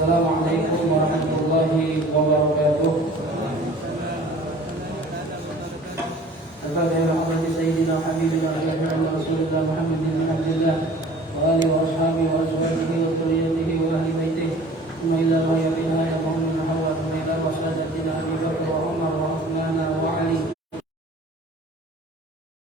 Assalamualaikum warahmatullahi wabarakatuh. Al-Fatihah ala Sayyidina Habibina Al-Fatihah Rasulullah Muhammad bin Abdullah wa alihi wa ashabihi wa azwajihi wa dhurriyyatihi wa ahli baitihi thumma ila ma yabiha ya Muhammad wa thumma ila wasadatina Abi Bakr wa Umar wa Uthman wa Ali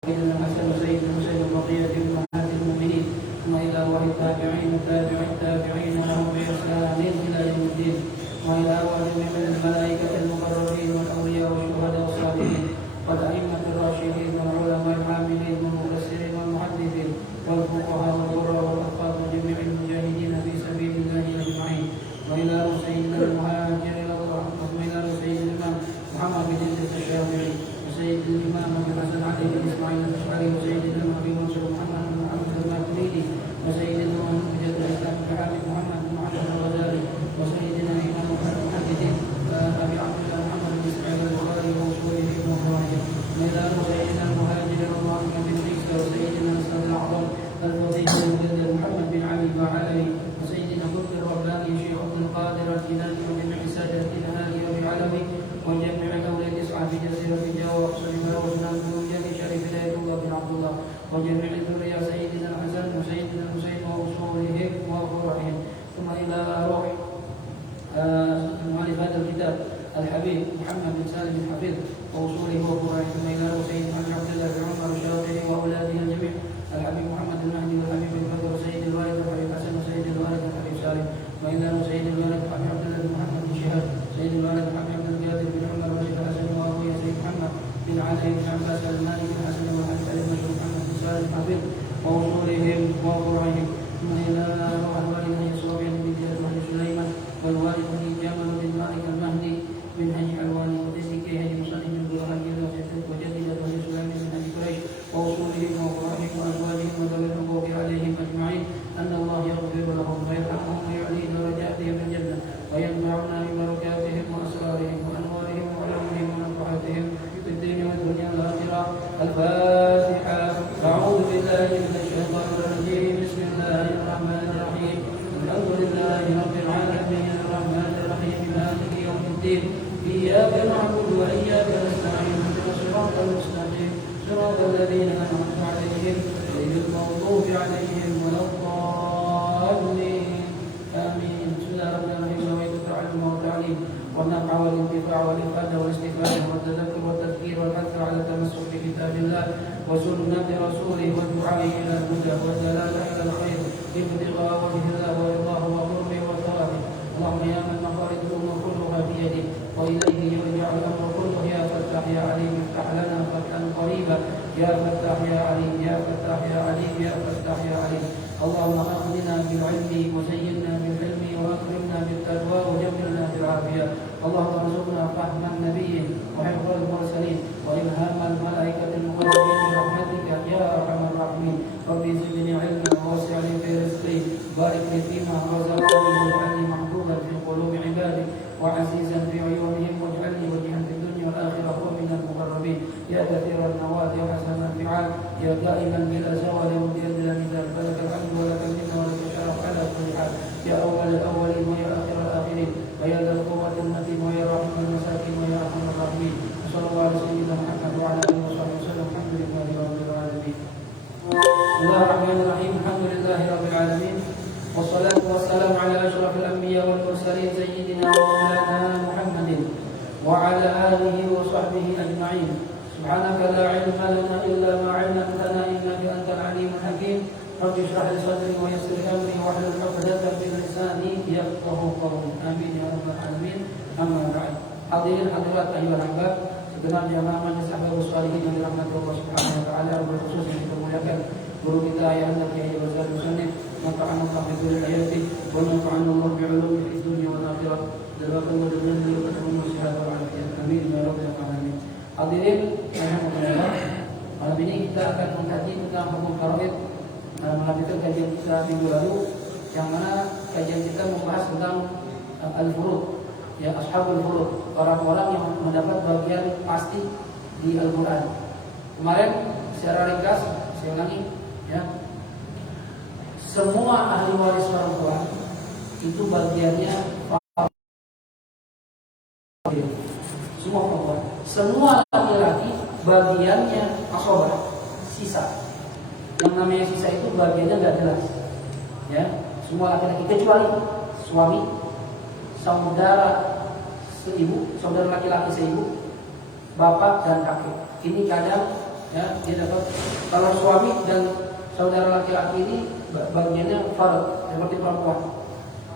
Sayyidina Hasan wa Sayyidina Husain wa baqiyati ummahatil mu'minin thumma ila wa tabi'in tabi'in lahum bi ihsan ila yaumiddin wa ila awwalihim min al-malaikati al-muqarrabin wal awliya wa shuhada wa salihin والأئمة الراشدين والعلماء العاملين والمفسرين والمحدثين والفقهاء والقراء والأطفال وجميع المجاهدين في سبيل الله أجمعين وإلى سيدنا المهاجر وإلى سيد الإمام محمد بن إدريس الشافعي وسيد الإمام أبي الحسن علي بن إسماعيل الأشعري وسيد الإمام أبي منصور محمد بن محمد الماتريدي وسيد الإمام حجة الإسلام الحامد محمد بن محمد الغزالي وسيدنا إمام المحدثين أبي عبد الله محمد بن إسماعيل البخاري وأصوله ابن إبراهيم وإلى سيدنا المهاجر ومحمد بن عيسى وسيدنا الأسد الأعظم الفضيل الجليل محمد بن علي وعلي وسيدنا قطب الرباني شيخ عبد القادر الجيلاني وجميع سادتنا هذه وبعلمي وجميع أولاد أصحاب جزيرة الجوى وصلنا وسلام وجميع شريف هداية الله بن عبد الله وجميع ذرية سيدنا الحسن وسيدنا الحسين وأصولهم وفروعهم ثم إلى روح مؤلف هذا الكتاب الحبيب محمد بن سالم الحفيظ ووصوله وفروعه ثم الى سيد محمد عبد الله بن عمر وشاطره واولاده الجميع الحبيب محمد المهدي والحبيب البدر وسيد الوالد الحبيب حسن وسيد الوالد الحبيب سالم والى سيد الوالد الحبيب عبد الله بن محمد بن شهاب سيد الوالد الحبيب عبد القادر بن عمر رشيد حسن وابويا سيد محمد بن علي بن عباس المالك بن حسن والحبيب علي بن محمد بن سالم الحفيظ ووصولهم وفروعهم ثم الى روح الوالد يسوع بن سليمان والوالد بن جابر بن مالك المهدي من هني حلوان وذلك هني مصنف من برهان وجدد بني سليم من هني قريش ووصولهم وفرائهم وازواجهم وذوي الحقوق عليهم اجمعين ان الله يغفر لهم ويرحمهم ويعلي درجاتهم في الجنه وينفعنا ببركاتهم واسرارهم وانوارهم وعلومهم ونفحاتهم في الدين والدنيا والاخره. الفاتحه. اعوذ بالله من الشيطان الرجيم. بسم الله الرحمن الرحيم. الحمد لله رب العالمين الرحمن الرحيم مالك يوم الدين إياك نعبد وإياك نستعين اهدنا الصراط المستقيم صراط الذين أنعمت عليهم غير المغضوب عليهم ولا الضالين آمين. بسم الله الرحمن الرحيم. نويت التعلم والتعليم والنفع والانتفاع والإفادة والاستفادة والتذكر والتذكير والحث على التمسك بكتاب الله وسنة رسوله والدعاء إلى الهدى والدلالة إلى الخير ابتغاء وجه الله ورضاه وقربه وثوابه. اللهم يا من مخارج الأمور كلها بيدك وإليه يرجع الأمر كله. يا فتاح يا عليم افتح لنا فتحا قريبا. يا فتاح يا عليم يا فتاح يا عليم يا فتاح يا عليم. اللهم أخذنا بالعلم وزينا بالحلم وأكرمنا بالتقوى وجملنا بالعافية. اللهم ارزقنا فهم النبي وحفظ المرسلين وإلهام الملائكة المقربين برحمتك يا أرحم الراحمين. رب زدني علما ووسع لي في رزقي بارك لي فيما رزقتني واجعلني محبوبا في قلوب عبادك وعزيزا في عيونهم واجعلني وجها في الدنيا والآخرة ومن المقربين. يا كثير النواد يا حسن الفعال يا دائما بلا زوال مدير بلا مثال فلك الحمد ولك المنه ولك الشرف على كل حال. يا أول الأولين ويا آخر الآخرين ويا ذا القوة المتين ويا رحم المساكين ويا أرحم الراحمين. صلى الله على سيدنا محمد وعلى آله وصحبه وسلم. الحمد لله رب العالمين. بسم الله الرحمن الرحيم. الحمد لله رب العالمين والصلاة والسلام على أشرف الأنبياء والمرسلين سيدنا ومولانا محمد وعلى آله وصحبه أجمعين. سبحانك لا علم لنا إلا ما علمتنا إنك أنت العليم الحكيم. رب اشرح لي صدري ويسر لي أمري واحلل عقدة من لساني يفقهوا قولي. آمين يا رب العالمين. أما بعد. Hadirin hadirat ayuhal ahbab, segenap jamaah majelis ahbabus shalihin yang dirahmati Allah Subhanahu wa taala, berkhusus yang dimuliakan guru kita Ayahanda Kiai Ghazali Musannif, nafa'ana Allah bi kulli ayatin wa nafa'ana Allah bi ulumi fid dunya wal akhirah. Jazakallahu khairan wa tamannu sihat wal afiyah. Amin ya rabbal alamin. Hadirin rahimakumullah, malam ini kita akan mengkaji tentang hukum faraid. Melanjutkan kajian kita minggu lalu, yang mana kajian kita membahas tentang al-furud, ya ashabul furud, orang-orang yang mendapat bagian pasti di Al-Quran. Kemarin secara ringkas saya ulangi, ya, semua ahli waris perempuan itu bagiannya semua perempuan. Semua laki-laki bagiannya asobah, sisa. Yang namanya sisa itu bagiannya nggak jelas. Ya, semua laki-laki kecuali suami, saudara seibu, saudara laki-laki seibu, bapak dan kakek. Ini kadang ya dia dapat. Kalau suami dan saudara laki-laki ini bagiannya farad seperti perempuan.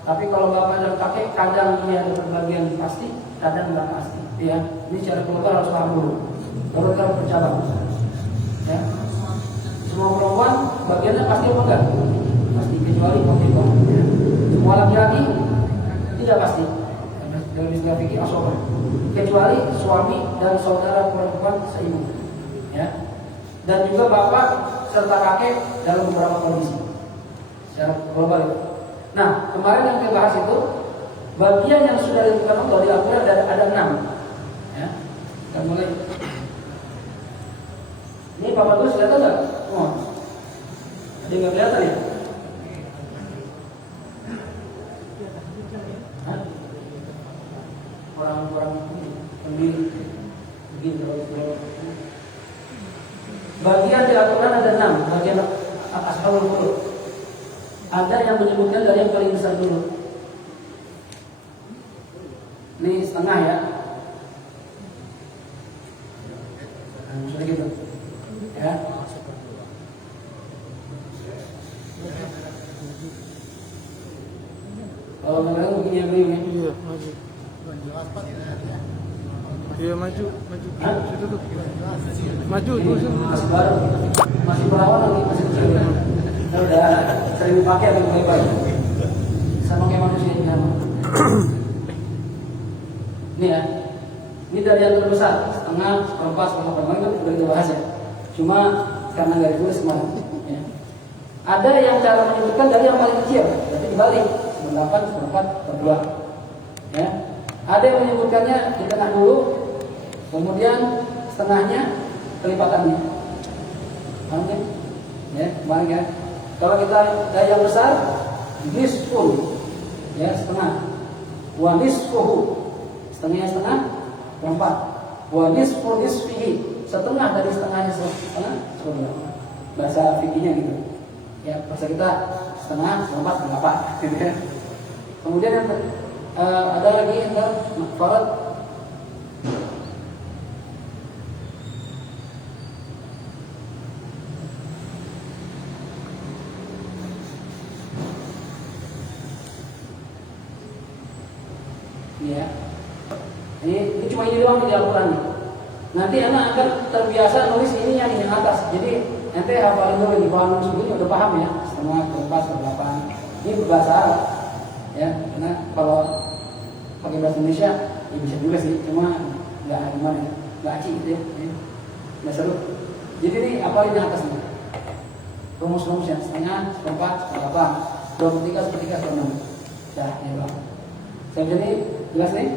Tapi kalau bapak dan kakek kadang dia dapat bagian pasti, kadang nggak pasti. Ya, ini secara keluar harus paham dulu. Baru kita bercabang. Ya, semua perempuan bagiannya pasti apa enggak? Pasti, kecuali perempuan. Ya. Semua laki-laki tidak pasti. Dalam istilah fikih asobah. Kecuali suami dan saudara perempuan seibu. Ya. Dan juga bapak serta kakek dalam beberapa kondisi. Secara global itu. Nah, kemarin yang kita bahas itu bagian yang sudah ditentukan Allah di Al-Quran ada 6. Ya, kita mulai. Ini Bapak Gus kelihatan nggak? Oh, ada yang nggak kelihatan ya? Hah? Orang-orang begini kalau bagian di Al-Quran ada 6. Bagian Ashabul Furud. Ada yang menyebutkan dari yang paling besar dulu. Ini setengah ya. Sudah gitu. Ya. Kalau mereka begini ya begini. Iya, maju. Iya, maju. Situ tuh. Maju terus. Masih baru. Masih perawan lagi, masih kecil. Kita udah sering dipakai atau baik-baik. Sama kayak manusia ini sama. Ini ya. Ini dari yang terbesar, setengah, seperempat, seperempat itu sudah kita bahas ya. Cuma karena nggak ditulis kemarin. Ya. Ada yang cara menyebutkan dari yang paling kecil, berarti dibalik, 98, seperempat, berdua. Ya. Ada yang menyebutkannya di tengah dulu, kemudian setengahnya kelipatannya. Paham ya? Ya, kemarin ya. Kalau kita dari yang besar, nisfun, ya setengah, wa nisfuhu, setengah, keempat, wa nisfu nisfihi, setengah dari setengahnya setengah, bahasa fikihnya gitu. Ya, bahasa kita setengah, keempat, delapan. Kemudian yang ada lagi yang farad. Ya. Ini cuma ini doang di Al-Quran. Nanti anak akan terbiasa nulis ini yang atas. Jadi nanti hafalin dulu di paham segini udah paham ya. Setengah, keempat, kedelapan. Ini berbahasa Arab. Ya, karena kalau pakai bahasa Indonesia ya bisa juga sih, cuma nggak gimana ya, nggak acik gitu ya. Nggak seru. Jadi ini hafalin yang atasnya. Rumus-rumus yang setengah, seperempat, kedelapan, 23, sepertiga, seperempat. Dah, ini doang. Saya jadi jelas nih,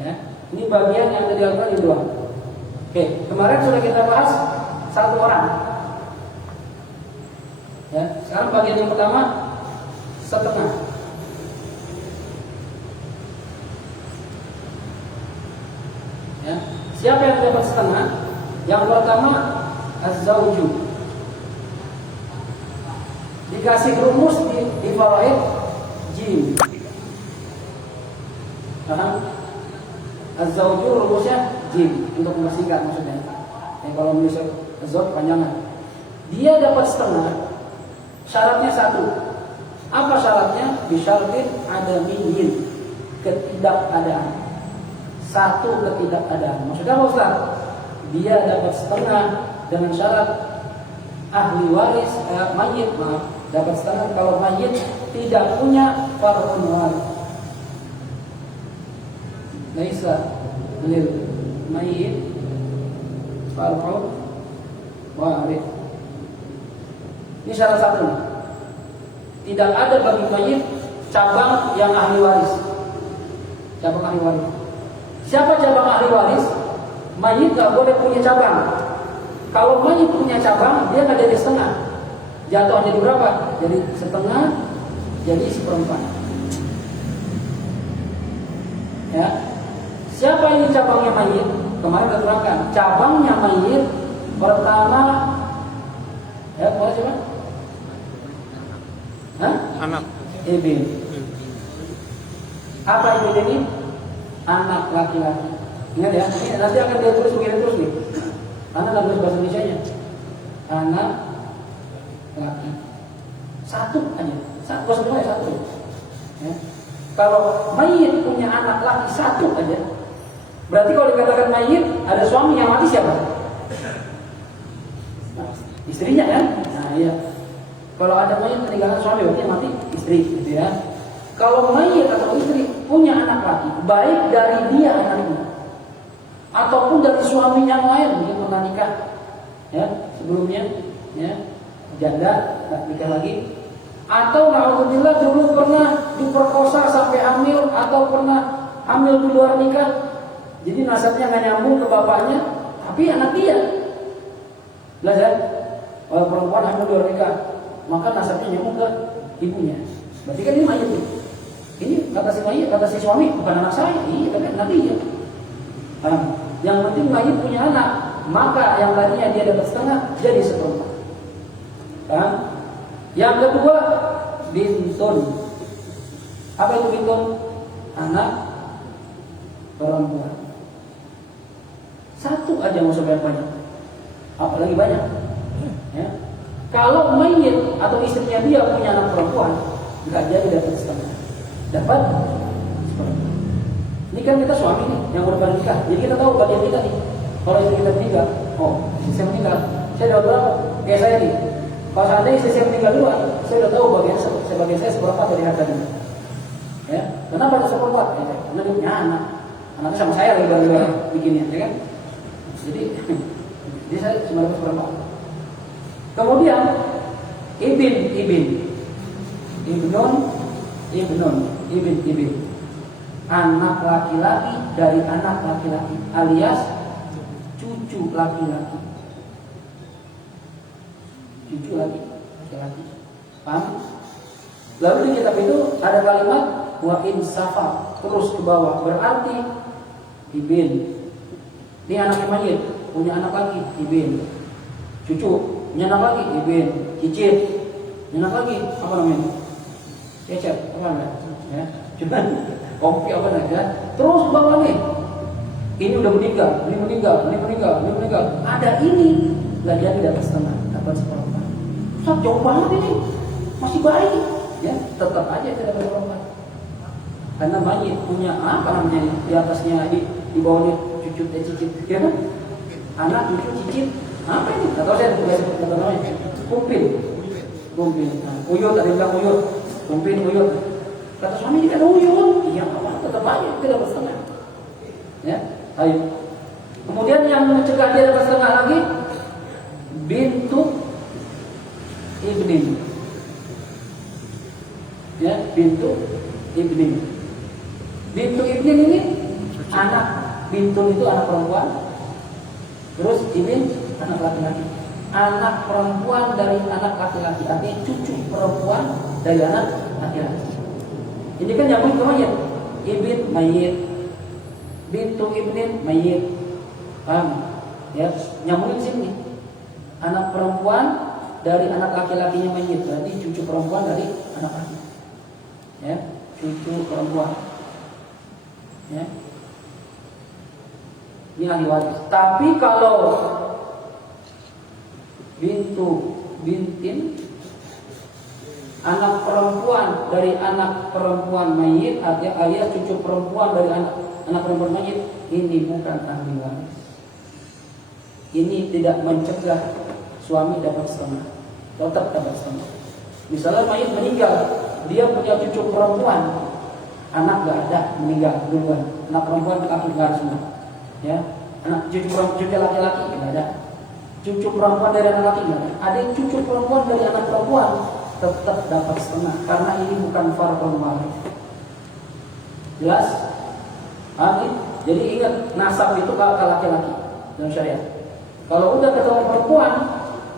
ya. Ini bagian yang ada di Al-Quran ini doang. Oke, kemarin sudah kita bahas satu orang. Ya, sekarang bagian yang pertama setengah. Ya, siapa yang dapat setengah? Yang pertama az-zawju. Dikasih rumus di faraid jim. Az-zawju rumusnya jim untuk membersihkan maksudnya. Kalau menulis az-zawj panjangan. Dia dapat setengah. Syaratnya satu. Apa syaratnya? Bisyaratin adamiyyin, ketidakadaan. Satu ketidakadaan. Maksudnya apa Ustaz? Dia dapat setengah dengan syarat ahli waris mayit, dapat setengah kalau mayit tidak punya far'un waris. Laisa lil mayit far'un waris. Ini syarat satu. Tidak ada bagi mayit cabang yang ahli waris. Cabang ahli waris. Siapa cabang ahli waris? Mayit gak boleh punya cabang. Kalau mayit punya cabang, dia gak jadi setengah. Jatuh jadi berapa? Jadi setengah, jadi seperempat. Ya. Siapa ini cabangnya mayit? Kemarin kita terangkan, cabangnya mayit pertama, ya boleh coba? Hah? Anak. Ibn. Apa ibn ini? Anak laki-laki. Ingat ya, ini nanti akan dia tulis begini terus nih. Anak nggak tulis bahasa Indonesia-nya. Anak laki. Satu aja. Satu semuanya satu. Ya. Kalau mayit punya anak laki satu aja, berarti kalau dikatakan mayit ada suami yang mati siapa? Nah, istrinya kan? Nah iya. Kalau ada mayit meninggalkan suami berarti mati istri, gitu ya. Kalau mayit atau istri punya anak laki, baik dari dia anaknya, ataupun dari suami yang lain mungkin pernah nikah, ya sebelumnya, ya janda nggak nikah lagi, atau alhamdulillah dulu pernah diperkosa sampai hamil atau pernah hamil di luar nikah, jadi nasabnya nggak nyambung ke bapaknya, tapi anak dia, belajar kalau perempuan hamil di luar nikah, maka nasabnya nyambung ke ibunya, berarti kan ini mayit nih. Ini kata si mayit, kata si suami bukan anak saya, iya tapi anak dia. Yang penting mayit punya anak, maka yang tadinya dia dapat setengah jadi seperempat. Yang kedua, bintun. Apa itu bintun? Anak perempuan. Satu aja mau sebanyak banyak, apalagi banyak. Ya. Kalau mayit atau istrinya dia punya anak perempuan, nggak jadi dapat setengah, dapat seperempat. Ini kan kita suami nih yang udah pada nikah, jadi kita tahu bagian kita nih. Kalau istri kita meninggal, oh istri saya meninggal, saya dapat berapa? Kayak saya nih. Kalau seandainya istri saya meninggal duluan, saya udah tahu bagian saya seberapa dari hartanya. Ya, kenapa ada seperempat? Ya, karena dia punya anak, anaknya sama saya lagi baru bikinnya, ya kan? Jadi saya cuma dapat seperempat. Kemudian ibn, anak laki-laki dari anak laki-laki alias cucu laki-laki. Cucu laki-laki. Paham? Lalu di kitab itu ada kalimat wa insafa terus ke bawah, berarti ibn. Ini anak mayit punya anak lagi ibn. Cucu punya anak lagi ibn. Cicit punya anak lagi apa namanya? Kecap apa namanya? Ya, cuman kopi apa aja, terus ke bawah nih. Ini udah meninggal, ini meninggal. Ada ini, lagi dapat setengah, dapat seperempat. Ustaz jauh banget ini, masih baik, ya tetap aja tidak dapat seperempat. Karena mayit punya apa namanya di atasnya di bawahnya cucu cicit, ya kan? Anak cucu cicit, apa ini? Atau saya tidak tahu namanya, kumpil. Nah, uyut, ada yang bilang uyut, kumpil uyut. Kata suami tidak ada uyut, iya apa? Tetap aja tidak dapat setengah. Ya, ayo. Kemudian yang mencegah dia dapat setengah lagi, bintu ibnin. Ya, bintu ibnin. Bintu ibnin ini anak, bintu itu anak perempuan. Terus ibn anak laki-laki. Anak perempuan dari anak laki-laki, artinya cucu perempuan dari anak laki-laki. Ini kan nyambung ke mayit. Ibn mayit, bintu ibnin mayit. Paham? Ya, nyambungin di sini. Anak perempuan dari anak laki-lakinya mayit, berarti cucu perempuan dari anak laki. Ya, cucu perempuan. Ya. Ini ahli waris. Tapi kalau bintin anak perempuan dari anak perempuan mayit, alias cucu perempuan dari anak perempuan mayit, ini bukan ahli waris. Ini tidak mencegah suami dapat setengah, tetap dapat setengah. Misalnya mayit meninggal, dia punya cucu perempuan, anak gak ada, meninggal duluan, anak perempuan laki gak ada semua, ya, anak cucu laki-laki gak ada, cucu perempuan dari anak laki gak ada, ada cucu perempuan dari anak perempuan, tetap dapat setengah, karena ini bukan fardhu waris. Jelas? Jadi ingat, nasab itu kalau laki-laki dalam syariat. Kalau udah ketemu perempuan,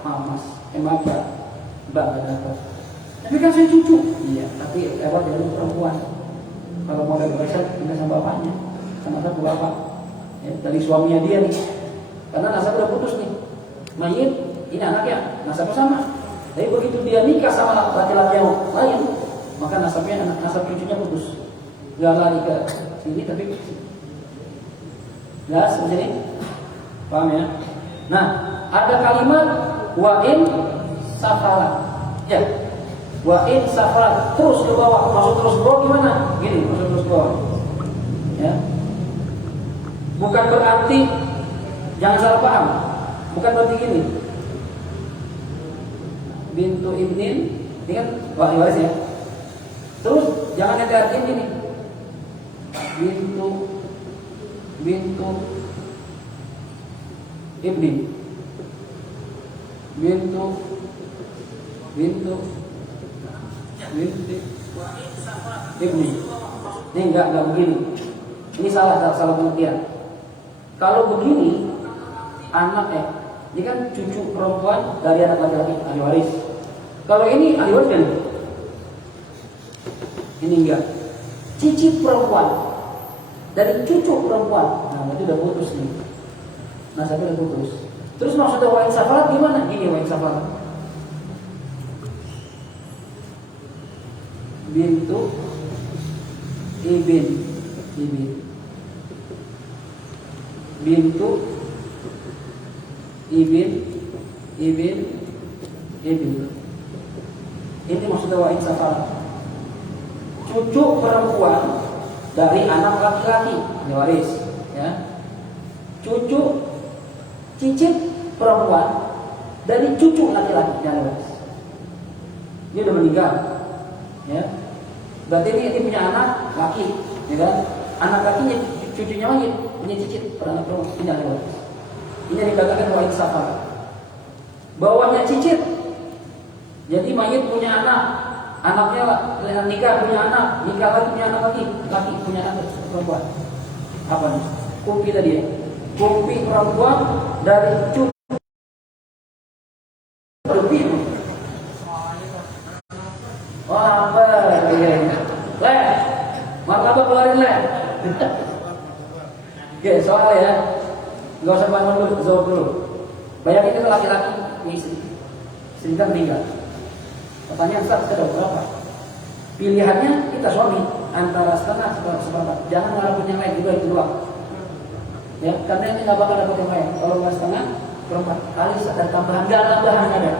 mas, emang mbak dapat. Tapi kan saya cucu. Iya, tapi lewat dari perempuan. Kalau mau dapat warisan pindah sama bapaknya, sama-sama bapak. Ya, dari suaminya dia nih. Karena nasab udah putus nih. Mayit, ini anaknya, nasab sama. Tapi begitu dia nikah sama laki-laki yang lain, maka nasabnya nasab cucunya putus. Gak lari ke sini tapi ke sini. Jelas di sini? Paham ya? Nah, ada kalimat wa in safara. Ya. Wa in safara terus ke bawah. Maksud terus ke bawah gimana? Gini, maksud terus ke bawah. Ya. Bukan berarti jangan salah paham. Bukan berarti gini. Bintu ibnin, ini kan wahai waris ya. Terus jangan nanti artinya gini. Bintu ibnin. Bintu ibni. Ini enggak begini. Ini salah pengertian. Kalau begini, anak ini kan cucu perempuan dari anak laki-laki ahli waris. Kalau ini ahli waris kan? Ini enggak. Cicit perempuan dari cucu perempuan. Nah, berarti udah putus nih. Nasabnya udah putus. Terus maksudnya wa in safarat gimana? Gini wa in safarat. Bintu ibin. Bintu ibin. Ini maksudnya wa in safarat. Cucu perempuan dari anak laki-laki ahli waris, ya. Cucu cicit perempuan dari cucu laki-laki ahli waris. Dia udah meninggal, ya. Berarti ini punya anak laki, ya kan? Anak lakinya cucunya lagi punya cicit anak perempuan punya ahli waris. Ini yang dikatakan wa in safarat. Bawahnya cicit. Jadi mayit punya anak. Anaknya nikah punya anak, nikah lagi punya anak laki punya anak perempuan. Apa nih? Kumpi tadi ya. Kumpi perempuan dari cucu. Wah, apa? Le, martabak keluarin le. Oke, soal ya. Gak usah bangun dulu, jawab dulu. Bayangin itu laki-laki, istri. Istri kan meninggal. Pertanyaan saya berapa? Pilihannya kita suami antara setengah seperempat. Jangan ngarepin yang lain juga itu doang. Ya, karena ini nggak bakal dapat yang lain. Kalau nggak setengah seperempat, kali ada tambahan, nggak tambahan ada.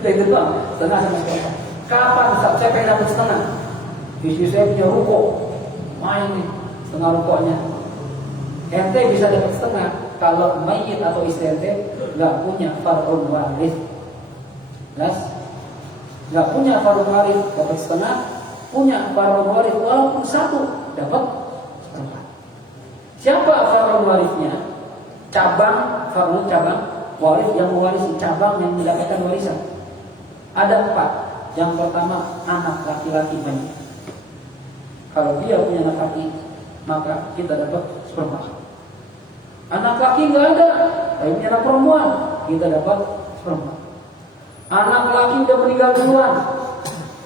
Ya, itu doang. Setengah sama seperempat. Kapan saya pengen dapat setengah? Istri saya punya ruko, main nih setengah rukonya. Ente bisa dapat setengah kalau mayit atau istri ente nggak punya fardun waris. Jelas? Nggak punya fardun waris dapat setengah, punya fardun waris walaupun satu dapat seperempat. Siapa fardun warisnya? Fardun cabang waris yang mewarisi cabang yang mendapatkan warisan. Ada 4. Yang pertama anak laki-laki banyak. Kalau dia punya anak laki, maka kita dapat seperempat. Anak laki nggak ada, tapi punya anak perempuan, kita dapat seperempat. Anak laki udah meninggal duluan,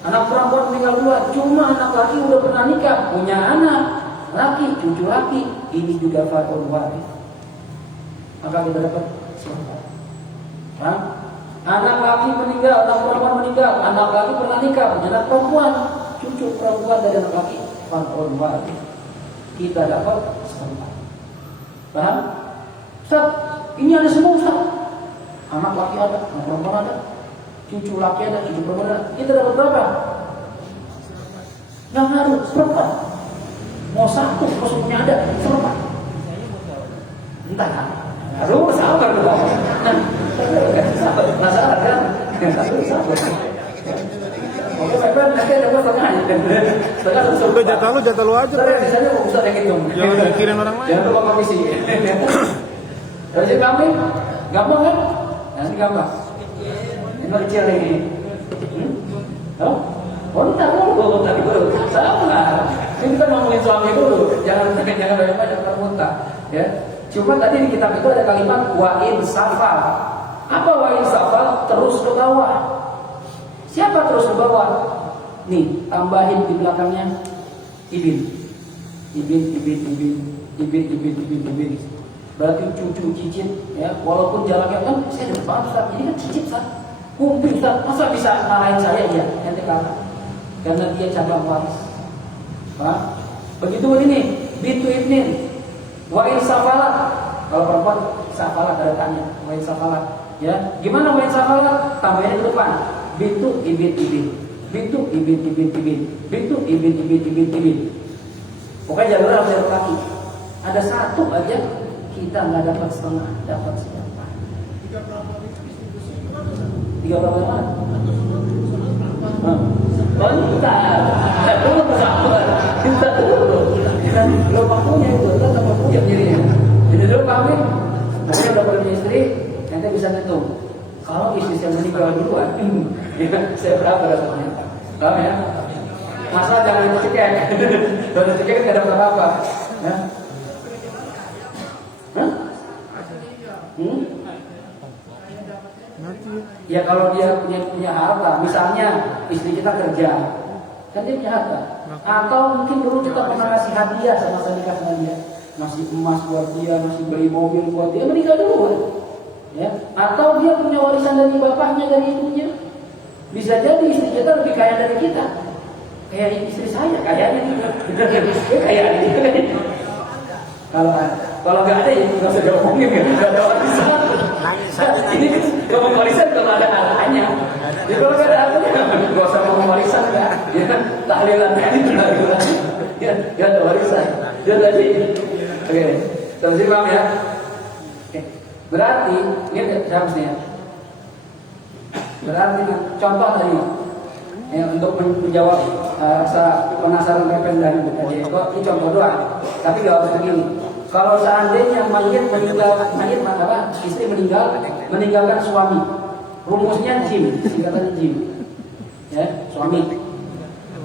anak perempuan meninggal duluan. Cuma anak laki udah pernah nikah, punya anak laki, cucu laki, ini juga fardun waris. Maka kita dapat seperempat. Paham? Anak laki meninggal, anak perempuan meninggal, anak laki pernah nikah, punya anak perempuan, cucu perempuan dari anak laki, fardun waris. Kita dapat seperempat. Paham? Ustaz, ini ada semua Ustaz. Anak laki ada, anak perempuan ada, cucu laki ada, cucu perempuan ada. Kita dapat berapa? Nggak ngaruh, seperempat. Mau satu, kalau semuanya ada, seperempat. Entah kan? Aduh, sabar dulu. Sabar, masalah kan? Sabar. Oke, Pak, nanti ada apa setengah? Udah jatah lu aja. Saya mau usah yang itu. Jangan mikirin orang lain. Jangan lupa komisi. Jadi kami gampang kan? Nanti gampang. Ini kecil ini. Oh, entar dulu, tadi dulu. Sama. Ini kita ngomongin suami dulu. Jangan banyak-banyak termuntah. Ya. Cuma tadi di kitab itu ada kalimat wa in safal. Apa wa in safal? Terus ke bawah. Siapa terus ke bawah? Nih, tambahin di belakangnya ibin. ibin. Berarti cucu cicit ya, walaupun jalannya kan saya udah paham Ustaz, ini kan cicit Ustaz, kumpul Ustaz, masa bisa ngalahin saya ya? Nanti kalah, karena dia cabang waris. Paham? Begitu ini bintu ibnin, wa'in safalat. Kalau perempuan safalat ada tanya, wa'in safalat. Ya, gimana wa'in safalat? Tambahnya di depan, bintu ibin, bintu ibin, bintu ibin. Pokoknya jalur harus jalur kaki. Ada satu aja kita nggak dapat setengah, dapat seperempat. Tiga berapa mana? Bentar, dulu sabar, kita dulu. Lo pakunya itu, lo sama punya jadinya. Jadi dulu kami, pokoknya udah punya istri, nanti bisa ngitung. Kalau istri saya meninggal duluan, ya, saya berapa dapatnya? Tahu ya? Masalah jangan dicekek. Kalau dicekek nggak dapat apa-apa. Ya? Hah? Ya kalau dia punya harta, misalnya istri kita kerja, kan dia punya harta. Atau mungkin dulu kita pernah kasih hadiah sama nikah sama dia, ngasih emas buat dia, ngasih beli mobil buat dia, meninggal dulu. Ya? Atau dia punya warisan dari bapaknya, dari ibunya. Bisa jadi istri kita lebih kaya dari kita. Kayak istri saya, kayaknya dia kaya ini. Kalau nggak ada ya nggak usah diomongin kan, nggak ada warisan. Ini ngomong warisan kalau ada hartanya. Jadi kalau nggak ada hartanya nggak usah ngomong warisan kan. Ya tahlilan tadi tahlilan. Ya nggak ada warisan. Ya tadi. Oke, terus paham ya. Oke. Berarti ini seharusnya. Berarti contoh tadi. Ya, untuk menjawab rasa penasaran repen dari tadi, ini contoh doang. Tapi gak harus begini. Kalau seandainya istri meninggalkan suami, rumusnya jim, singkatan jim, ya suami.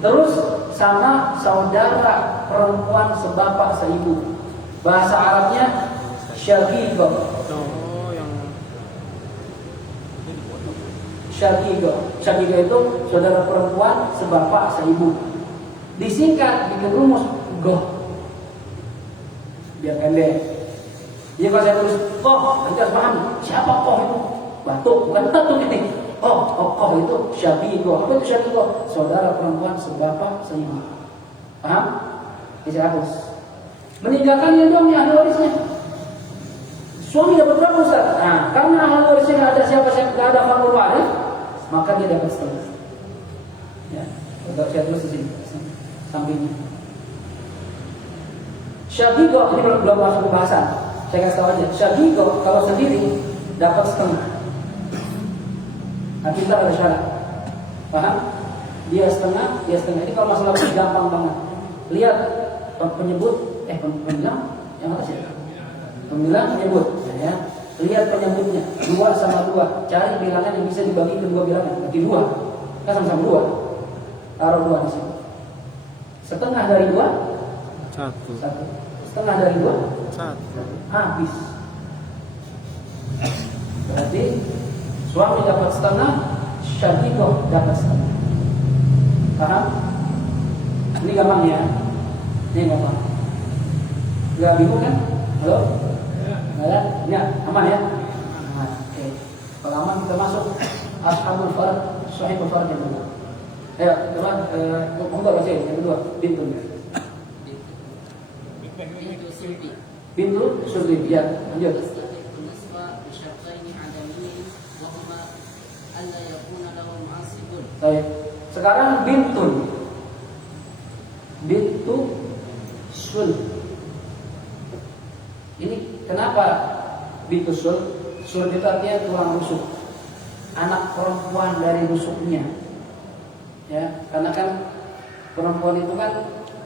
Terus sama saudara perempuan sebapak seibu. Bahasa Arabnya syaqiqah. Syaqiqah itu saudara perempuan sebapak seibu. Disingkat bikin rumus goh. Biar pendek. Jadi kalau saya tulis koh, nanti harus paham siapa koh itu? Batuk, bukan batuk ini. Koh itu syaqiqah. Apa itu syaqiqah? Saudara perempuan sebapak seibu. Paham? Bisa hapus. Meninggalkannya dong yang ahli warisnya. Suami dapat berapa Ustaz? Nah, karena ahli warisnya nggak ada siapa-siapa, nggak ada fakir waris, maka dia dapat setengah. Ya, untuk saya terus di sini, sampingnya. Syaqiqah ini belum masuk pembahasan. Saya kasih tahu aja. Syaqiqah kalau sendiri dapat setengah. Nah, kita ada syarat. Paham? Dia setengah. Ini kalau masalah ini gampang banget. Lihat pembilang yang atas ya. Pembilang menyebut. Ya. Lihat penyebutnya 2 sama 2. Cari bilangan yang bisa dibagi ke 2 bilangan. Berarti 2. Kan sama-sama 2. Taruh 2 di sini. Setengah dari 2 1. Setengah dari 2 1. Habis. Berarti suami dapat setengah, syaqiqah dapat setengah. Paham? Ini gampang ya. Ini gampang. Gak bingung kan? Halo? Ya, ya, aman ya? Aman. Oke. Kalau aman kita masuk ashabul farad, sahibul farad yang kedua. Ayo, teman, monggo baca yang kedua, bintu. Bintu sulbi, ya, lanjut. Baik. Sekarang bintu sul. Ini kenapa bintu sul? Sul itu artinya tulang rusuk. Anak perempuan dari rusuknya. Ya, karena kan perempuan itu kan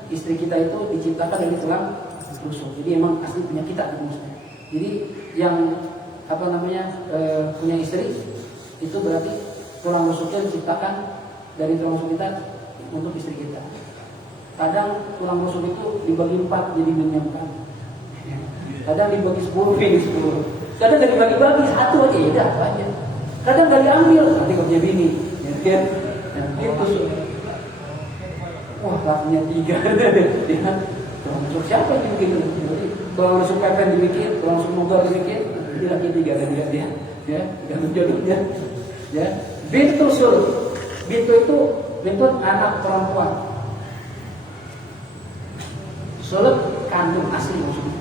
istri kita itu diciptakan dari tulang rusuk. Jadi emang asli punya kita maksudnya. Jadi yang punya istri itu berarti tulang rusuknya diciptakan dari tulang rusuk kita untuk istri kita. Kadang tulang rusuk itu dibagi 4 jadi menyiapkan. Kadang dibagi 10 jadi 10. Kadang dari bagi-bagi 1 aja ya udah aja. Kadang dari ambil nanti kau punya bini. Ya, itu wah punya 3. Ya. Tulang rusuk siapa yang bikin? Tulang rusuk pepen dibikin, tulang rusuk motor dibikin, tidak tiga dia, ya, gantung jodohnya, ya. Bintu sulb, bintu itu bintu anak perempuan. Sulb kandung asli maksudnya.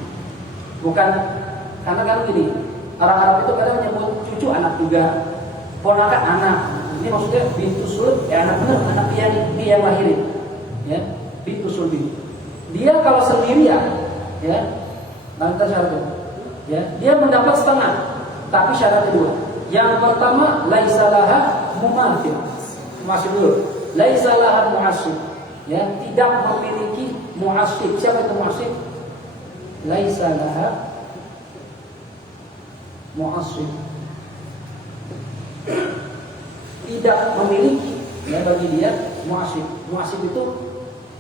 Bukan karena kan gini, orang Arab itu kadang menyebut cucu anak juga, ponakan anak. Ini maksudnya bintu sulb, ya anak benar, anak dia yang lahirin, ya, bintu sulb. Dia kalau sendirian, ya, lantas satu, ya, dia mendapat setengah, tapi syarat kedua. Yang pertama, laisa laha mumathil. Masih dulu, laisa laha mu'assib, ya, tidak memiliki mu'assib. Siapa itu mu'assib? Laisa laha mu'assib, tidak memiliki, ya, bagi dia mu'assib. Mu'assib itu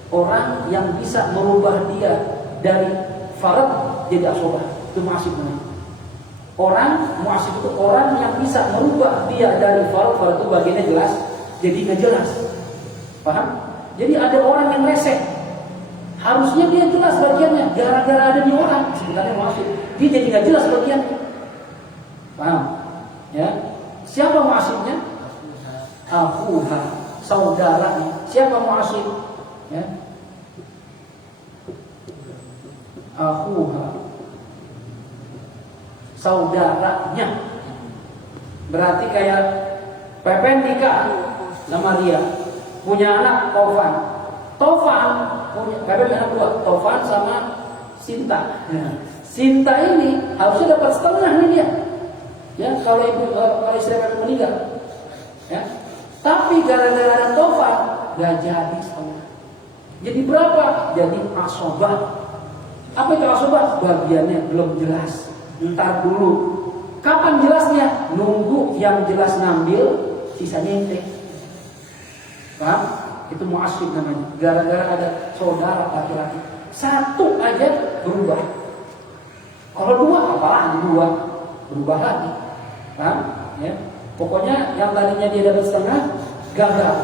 orang yang bisa merubah dia dari farad jadi asobah. Itu mu'assib namanya. Orang mu'assib itu orang yang bisa merubah dia dari farad itu bagiannya jelas jadi nggak jelas. Paham? Jadi ada orang yang resek, harusnya dia jelas bagiannya, gara-gara ada di orang sebenarnya mu'assib, dia jadi nggak jelas bagiannya. Paham? Ya. Siapa mu'assibnya? Akhuha, saudaranya. Siapa mu'assib? Ya. Akhuha, saudaranya. Berarti kayak Pepen nikah sama dia, punya anak Tovan. Tovan punya Pepen anak dua, Tovan sama Sinta. Sinta ini harusnya dapat setengah nih dia. Ya, kalau istri Pepen meninggal. Ya. Tapi gara-gara ada Tovan gak jadi setengah. Jadi berapa? Jadi asobah. Apa itu asobah? Bagiannya belum jelas. Ntar dulu. Kapan jelasnya? Nunggu yang jelas ngambil, sisanya ente. Paham? Itu mu'assib namanya. Gara-gara ada saudara laki-laki, satu aja berubah. Kalau dua, apalagi dua berubah lagi. Paham? Ya. Pokoknya yang tadinya dia dapat setengah gagal.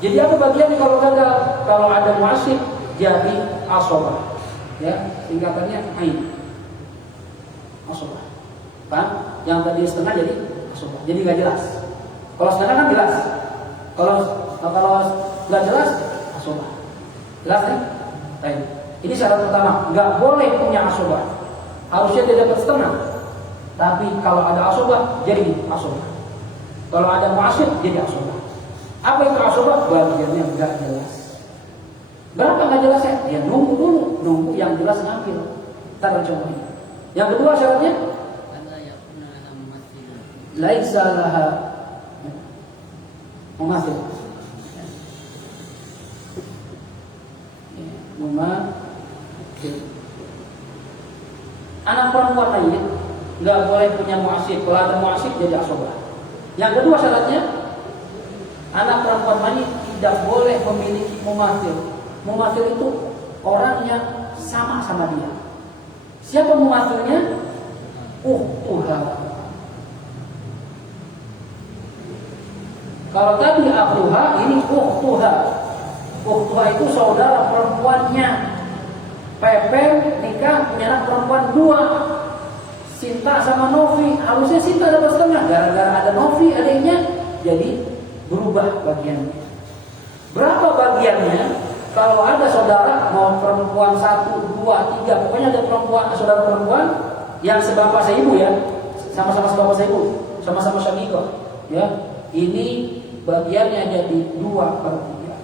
Jadi apa bagiannya kalau gagal? Kalau ada mu'assib jadi asobah. Ya, singkatannya ain. Asobah. Paham? Yang tadi setengah jadi asobah. Jadi nggak jelas. Kalau setengah kan jelas. Kalau nggak jelas asobah. Jelas kan? Baik. Ini syarat pertama. Nggak boleh punya asobah. Harusnya dia dapat setengah. Tapi kalau ada asobah jadi asobah. Kalau ada mu'assib jadi asobah. Apa itu asobah? Bagiannya nggak jelas. Berapa nggak jelasnya? Ya nunggu dulu, nunggu yang jelas ngambil. Kita coba. Yang kedua syaratnya, laisa laha mumathil. Mumathil. Anak perempuan lain nggak boleh punya mu'assib. Kalau ada mu'assib jadi asobah. Yang kedua syaratnya, anak perempuan mani tidak boleh memiliki mumathil. Mumathil itu orang yang sama dia. Siapa mumathilnya? Ukhtuha. Kalau tadi akhuha, ini ukhtuha. Ukhtuha itu saudara perempuannya. Pepen nikah punya anak perempuan dua, Sinta sama Novi. Harusnya Sinta dapat setengah, gara-gara ada Novi adiknya, jadi berubah bagiannya. Berapa bagiannya? Kalau ada saudara mau perempuan 1, 2, 3, pokoknya ada saudara perempuan yang sebapak seibu ya, sama-sama sebapak seibu, sama-sama syaqiqah, ya. Ini bagiannya jadi 2/3.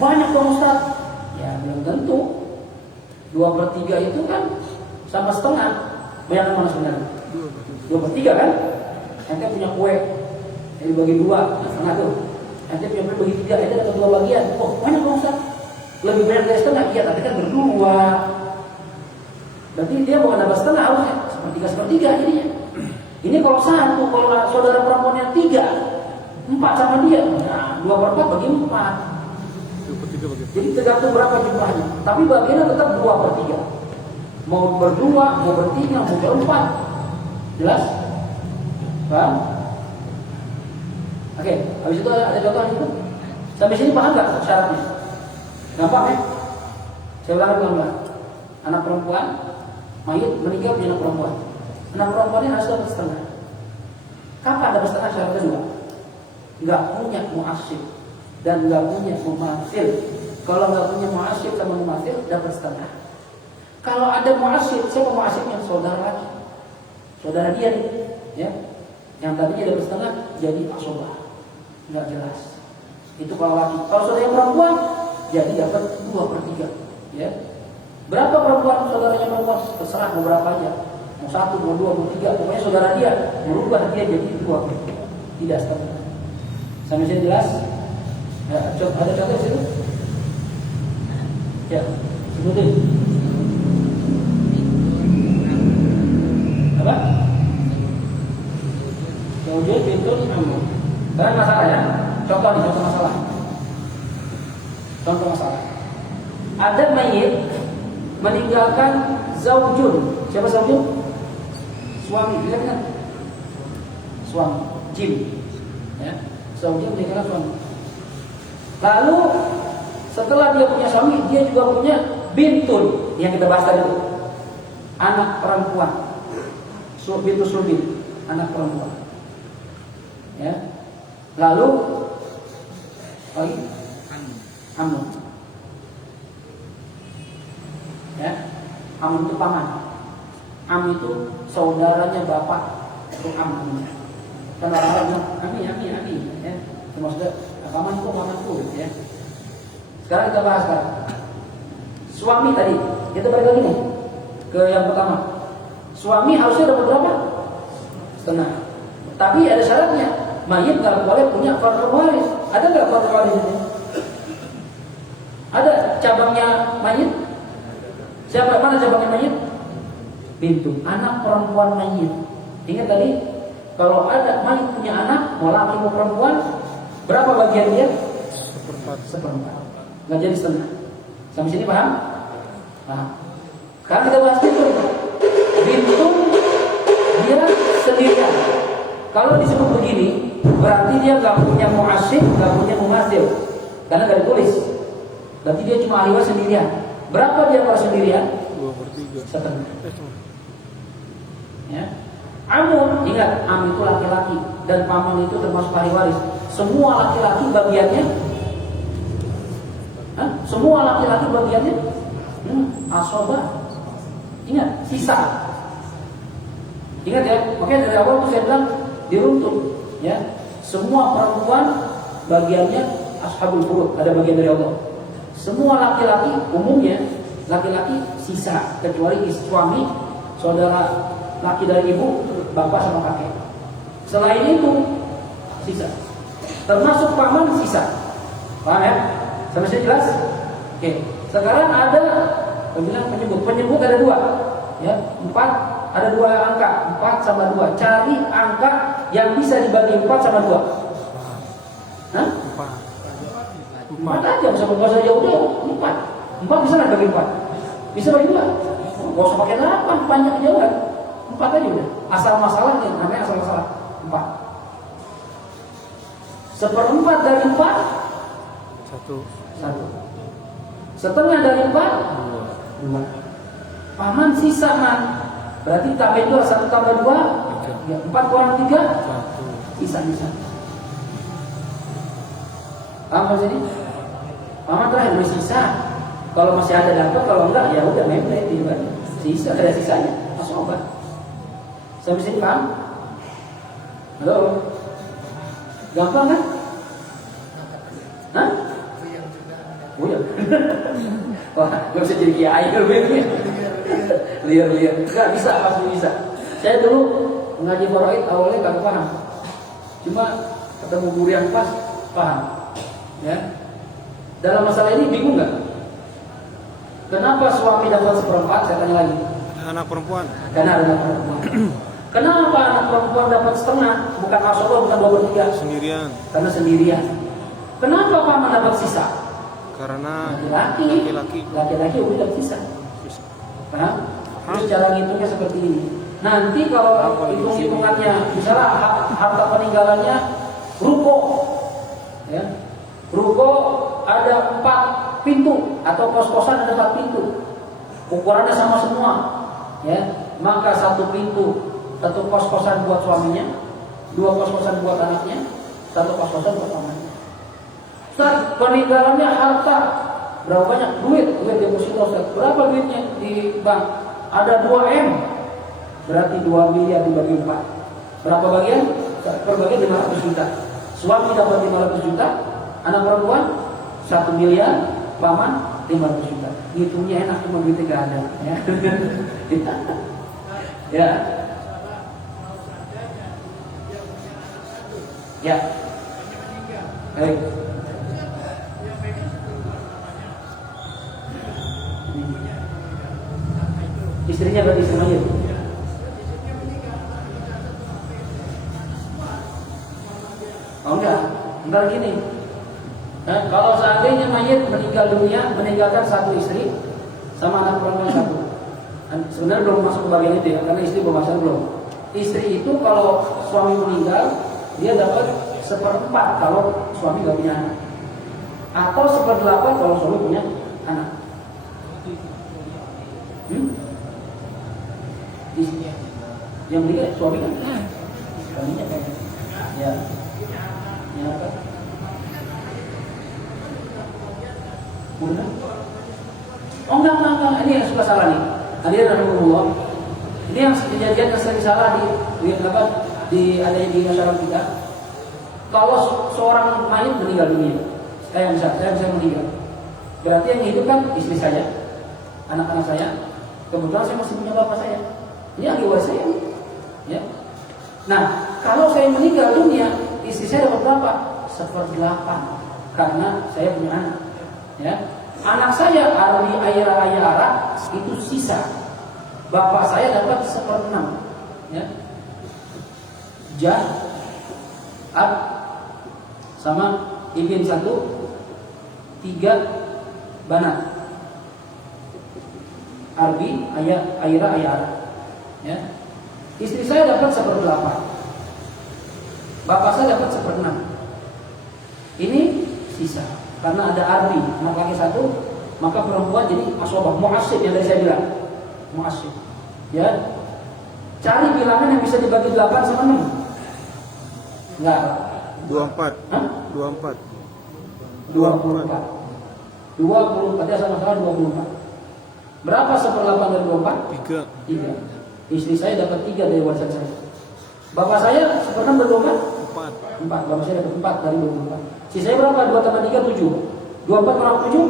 Banyak dong Ustaz. Ya belum tentu. 2/3 itu kan sama setengah. Banyak mana sebenarnya? 2/3 kan? Ente punya kue, jadi bagi 2, setengah tuh. Ente punya kue bagi 3, ente dapat 2 bagian. Oh banyak dong Ustaz. Lebih banyak dari setengah. Iya tapi kan berdua. Berarti dia bukan dapat setengah harusnya. 1/3 jadinya. Ini kalau 1, kalau saudara perempuannya 3, 4 sama dia. Nah 2/4 bagi 4. Jadi tergantung berapa jumlahnya. Tapi bagiannya tetap 2/3. Mau berdua, mau bertiga, mau berempat. Jelas? Paham? Oke, habis itu ada contoh itu. Sampai sini paham nggak syaratnya? Gampang ya? Saya ulangi. Anak perempuan, mayit meninggal punya anak perempuan. Anak perempuannya harus dapat setengah. Kapan dapat setengah? Syarat kedua, nggak punya mu'asyib dan nggak punya mumathil. Kalau nggak punya mu'asyib sama mumathil, dapat setengah. Kalau ada mu'asyib, siapa mu'asyibnya? Saudara lagi, saudara dia nih, ya. Yang tadinya dapat setengah jadi asobah, nggak jelas. Itu kalau laki. Kalau saudara yang perempuan, jadi dapat 2/3, ya. Berapa perempuan saudaranya perempuan? Terserah mau berapa aja. Mau 1, mau 2, mau 3. Pokoknya saudara dia merubah dia jadi 2/3. Tidak setengah. Sampai sini jelas? Ya, ada contoh di situ? Ya, sebutin. Apa? Zaujun bintun ammun. Sekarang masalah ya. Contoh masalah. Contoh masalah. Ada mayit meninggalkan zaujun. Siapa zaujun? Suami, bisa kan? Suami, jim. Ya. Zaujun meninggalkan suami. Lalu setelah dia punya suami, dia juga punya bintun yang kita bahas tadi itu. Anak perempuan. Bintu sulbin, anak perempuan. Ya. Lalu lagi amun. Ya. Amun itu paman. Am itu saudaranya bapak, itu am. Kan orang-orang bilang ami. Ya. Maksudnya pamanku gitu ya. Sekarang kita bahas sekarang. Suami tadi, kita balik lagi nih ke yang pertama. Suami harusnya dapat berapa? Setengah. Tapi ada syaratnya. Mayit nggak boleh punya fardhu waris. Ada nggak fardhu waris ini? Ada cabangnya mayit? Siapa? Mana cabangnya mayit? Bintu, anak perempuan mayit. Ingat tadi, kalau ada mayit punya anak, mau laki mau perempuan, berapa bagian dia? Seperempat. Nggak jadi setengah. Sampai sini paham? Paham. Sekarang kita bahas bintu. Bintu dia sendirian. Kalau disebut begini, berarti dia nggak punya mu'asyib, nggak punya mumathil, karena nggak ditulis. Berarti dia cuma ahli waris sendirian. Berapa dia kalau sendirian? 2/3. Setengah. Ya. Amun, ingat, am itu laki-laki dan paman itu termasuk ahli waris. Semua laki-laki bagiannya, semua laki-laki bagiannya asobah. Ingat, sisa. Ingat ya, makanya dari awal saya bilang diruntut, ya. Semua perempuan bagiannya ashabul furud, ada bagian dari Allah. Semua laki-laki umumnya laki-laki sisa, kecuali suami, saudara laki dari ibu, bapak sama kakek. Selain itu sisa. Termasuk paman sisa. Paham ya? Sampai sini jelas? Oke. Sekarang ada penyebut ada 2. Ya, 4 ada 2 angka, 4 sama 2. Cari angka yang bisa dibagi 4 sama 2. Hah? 4 aja, bisa berkuasa jauh-jauh. 4 bisa nggak bagi 4? Bisa bagi 2. Gak usah pakai 8, banyak kejauhan. 4 aja udah. Asal masalahnya, namanya asal masalah 4. 1/4 dari 4 1. Setengah dari 4 2. Paman sisa man. Berarti tambah 2, 1 tambah 2 ya, 4 kurang 3 sisa. Paham sini? Paman terakhir bersisa. Kalau masih ada dapat, kalau enggak ya udah memplate juga. Sisa, ada sisanya. Masuk obat. Sampai sini paham? Halo? Gampang kan? Hah? Oh ya. Wah, gak bisa jadi kiai lebih. Liar. Gak bisa, pasti bisa. Saya dulu mengaji faraid awalnya gak paham. Cuma ketemu guru yang pas, paham. Ya. Dalam masalah ini bingung gak? Kenapa suami dapat 1/4? Saya tanya lagi. Anak perempuan. Karena ada anak perempuan. Kenapa anak perempuan dapat setengah? Bukan asobah, bukan 2/3. Sendirian. Karena sendirian. Kenapa paman dapat sisa? Karena laki-laki udah dapat sisa. Paham? Terus cara ngitungnya seperti ini. Nanti kalau hitung-hitungannya, misalnya harta peninggalannya ruko, ya, ruko ada 4 pintu atau kos-kosan ada 4 pintu, ukurannya sama semua, ya, maka 1 pintu, 1 kos-kosan buat suaminya, 2 kos-kosan buat anaknya, 1 kos-kosan buat pamannya. Ustaz, peninggalannya harta berapa banyak? Duit deposito Ustaz. Berapa duitnya di bank? Ada 2 M, berarti 2 miliar dibagi 4. Berapa bagian? Per bagian 500 juta. Suami dapat 500 juta, anak perempuan 1 miliar, paman 500 juta. Hitungnya enak, cuma duitnya gak ada. Ya. Ya. Ya. Baik. Istrinya berarti istri mayit. Oh enggak gini. Kalau seandainya mayit meninggal dunia, meninggalkan 1 istri sama anak perempuan 1. Sebenarnya belum masuk ke bagian itu ya, karena istri pembahasan belum. Istri itu kalau suami meninggal, dia dapat 1/4 kalau suami gak punya anak, atau 1/8 kalau suami punya anak. Yang meninggal suami kan? Suaminya kan? Ya. Ya apa? Udah? Oh enggak. Ini yang suka salah nih. Hadirin rahimahullah. Ini yang kejadian yang sering salah di adanya di masyarakat kita. Kalau seorang mayit meninggal dunia, saya bisa meninggal. Berarti yang hidup kan istri saya, anak-anak saya. Kebetulan saya masih punya bapak saya. Ini ahli waris saya. Ya. Nah, kalau saya meninggal dunia, istri saya dapat berapa? 1/8 karena saya punya anak. Ya. Anak saya Arbi Ayara itu sisa. Bapak saya dapat 1/6. Ya. Ab sama ibn 1, 3 banat. Arbi Ayara. Ya. Istri saya dapat 1/8. Bapak saya dapat 1/6. Ini sisa. Karena ada Arbi, anak laki 1, maka perempuan jadi asobah, mu'asyid yang tadi saya bilang. Mu'asyid. Ya. Cari bilangan yang bisa dibagi 8 sama 6. Enggak. 24. Hah? 24. 24. 24 ya, sama-sama 24. Berapa 1/8 dari 24? 3. 3. Istri saya dapat 3 dari warisan saya. Bapak saya 1/6 dari 24? 4. 4. Bapak saya dapat 4 dari 24. Sisanya berapa? 2 tambah 3, 7. 24 kurang 7?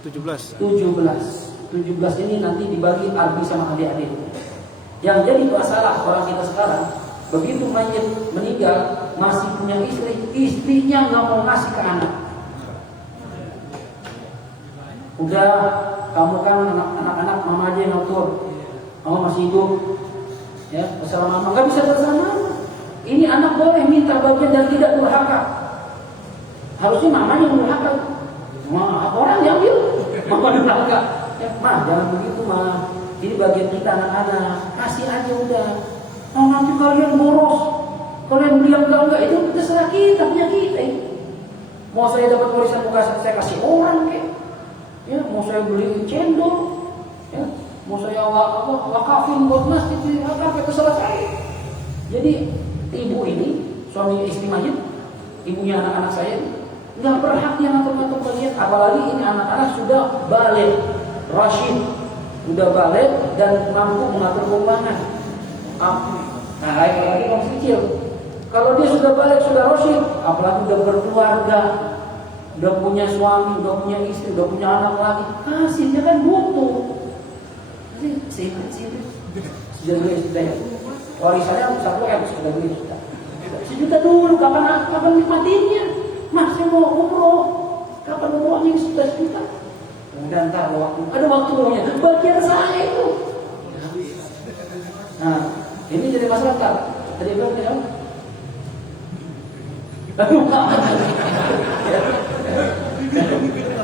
17. 17 ini nanti dibagi Arbi sama adik-adik. Yang jadi masalah orang kita sekarang, begitu mayit meninggal masih punya istri, istrinya nggak mau ngasih ke anak. Udah, kamu kan anak-anak mama aja yang ngatur, kamu masih hidup, ya bersama mama, nggak bisa bersama mama. Ini anak boleh minta bagian dan tidak durhaka. Harusnya mamanya yang durhaka. Orang yang ambil, mama durhaka. Ya, mah jangan begitu mah. Ini bagian kita anak-anak, kasih aja udah. Oh, nanti kalian boros, kalian beli yang enggak itu terserah kita, punya kita. Mau saya dapat warisan saya kasih orang kek. Ya, mau saya beli cendol, ya, mau saya wakafin buat masjid, apa terserah saya. Jadi ibu ini, suami istri mayit, ibunya anak-anak saya, nggak berhak yang ngatur-ngatur bagian. Apalagi ini anak-anak sudah balik, rasyid, sudah balik dan mampu mengatur keuangan. Nah, apalagi masih kecil. Kalau dia sudah balik, sudah rasyid, apalagi sudah berkeluarga, udah punya suami, udah punya istri, udah punya anak lagi, hasilnya kan butuh. Jadi sehat. Sudah beli sudah ya. Warisannya 1 M sudah beli sudah. 1 juta dulu, kapan nikmatinya? Mas, saya mau umroh. Kapan umrohnya sudah 1 juta? Dan ntar ada waktunya. Bagian saya itu. Nah, ini jadi masalah tak? Tadi bilang ya.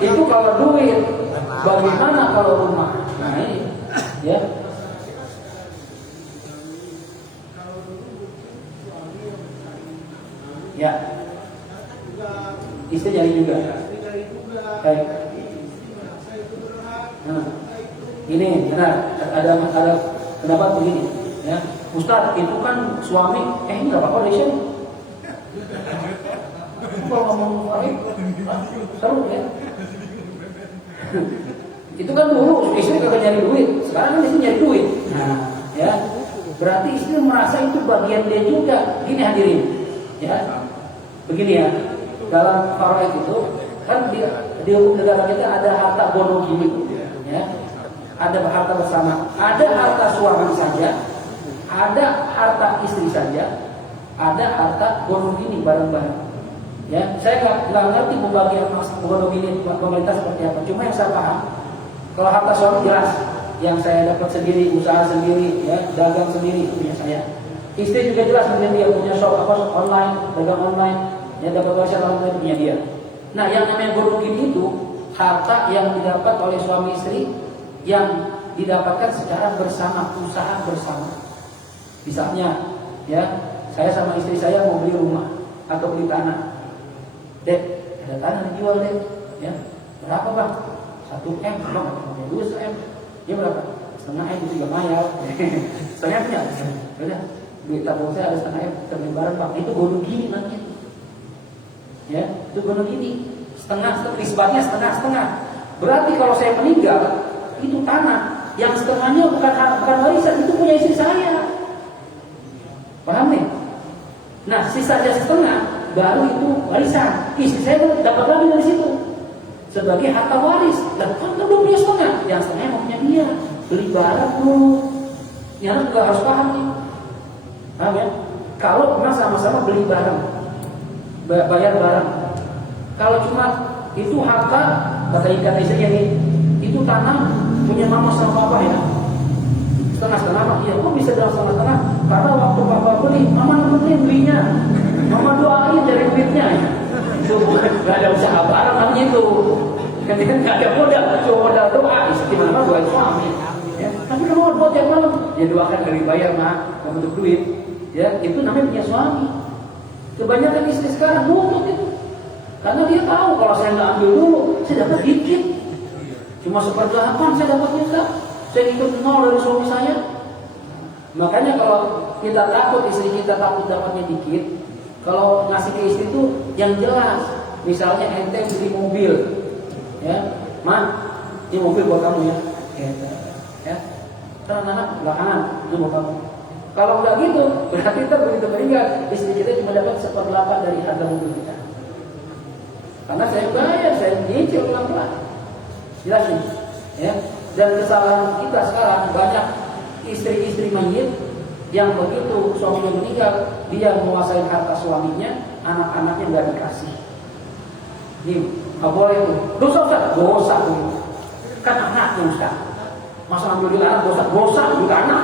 Itu kalau duit. Bagaimana kalau rumah? Nah ini, ya. Ya. Istri jadi juga. Baik. Nah, ini benar ada pendapat begini, ya. Ustaz, itu kan suami, nggak apa-apa deh, kalau ngomong seru ya. Itu kan dulu istri kagak nyari duit, sekarang kan istri nyari duit. Nah, ya, berarti istri merasa itu bagian dia juga. Gini hadirin, ya, begini ya. Dalam faraid itu kan di hukum negara kita ada harta bono gini, ya, ada harta bersama, ada harta suami saja, ada harta istri saja, ada harta bono gini bareng-bareng. Ya, saya nggak ngerti pembagian bono gini pemerintah seperti apa. Cuma yang saya paham, kalau harta suami jelas, yang saya dapat sendiri, usaha sendiri, ya, dagang sendiri punya saya. Istri juga jelas mungkin dia punya shop online, dagang online, ya dapat wasiat online punya dia. Nah, yang namanya bono gini itu harta yang didapat oleh suami istri yang didapatkan secara bersama, usaha bersama. Misalnya, ya, saya sama istri saya mau beli rumah atau beli tanah. Dek, ada tanah dijual dek, ya, berapa bang? 1 M, bang, 2 M, ya berapa? Setengah M itu juga mayal, setengah punya, udah, duit tabung saya ada setengah M, kita beli barang bang, itu bono gini namanya, ya, itu bono gini, setengah, nisbatnya setengah. Berarti kalau saya meninggal, itu tanah, yang setengahnya bukan warisan, itu punya istri saya, paham nih? Nah, sisanya setengah. Baru itu warisan. Istri saya dapat lagi dari situ sebagai harta waris. Dan kan belum punya setengah, yang setengah mau punya dia. Beli barang tuh, yang juga harus paham nih. Paham ya? Kalau memang sama-sama beli barang, bayar barang. Kalau cuma itu harta, kata ikan istrinya nih, itu tanah punya mama sama papa ya. Setengah-setengah, ya kok bisa dalam setengah-setengah? Karena waktu papa beli, mama nemenin belinya. Mama doain dari duitnya, itu nggak ada usaha barang namanya itu, kan nggak ada modal, cuma modal doa, gimana doain suami, ya. Tapi kalau buat yang malam, ya doakan dari bayar mah, untuk duit, ya itu namanya punya suami. Kebanyakan istri sekarang nutut itu, karena dia tahu kalau saya nggak ambil dulu, saya dapat dikit, cuma 1/8 saya dapatnya Ustaz, saya ikut 0 dari suami saya. Makanya kalau kita takut istri kita takut dapatnya dikit. Kalau ngasih ke istri itu yang jelas, misalnya ente beli mobil, ya, Ma, ini mobil buat kamu ya, ya, anak-anak belakangan itu buat kamu. Kalau nggak gitu, berarti kita begitu meninggal, istri kita cuma dapat 1/8 dari harga mobil kita. Karena saya bayar, saya nyicil pelan-pelan, jelas nih, ya. Dan kesalahan kita sekarang banyak istri-istri mayit yang begitu suaminya meninggal, dia menguasai harta suaminya, anak-anaknya nggak dikasih. Nih, nggak boleh tuh. Dosa Ustaz, dosa tuh. Kan anaknya Ustaz. Masa ambil dilarang dosa juga anak.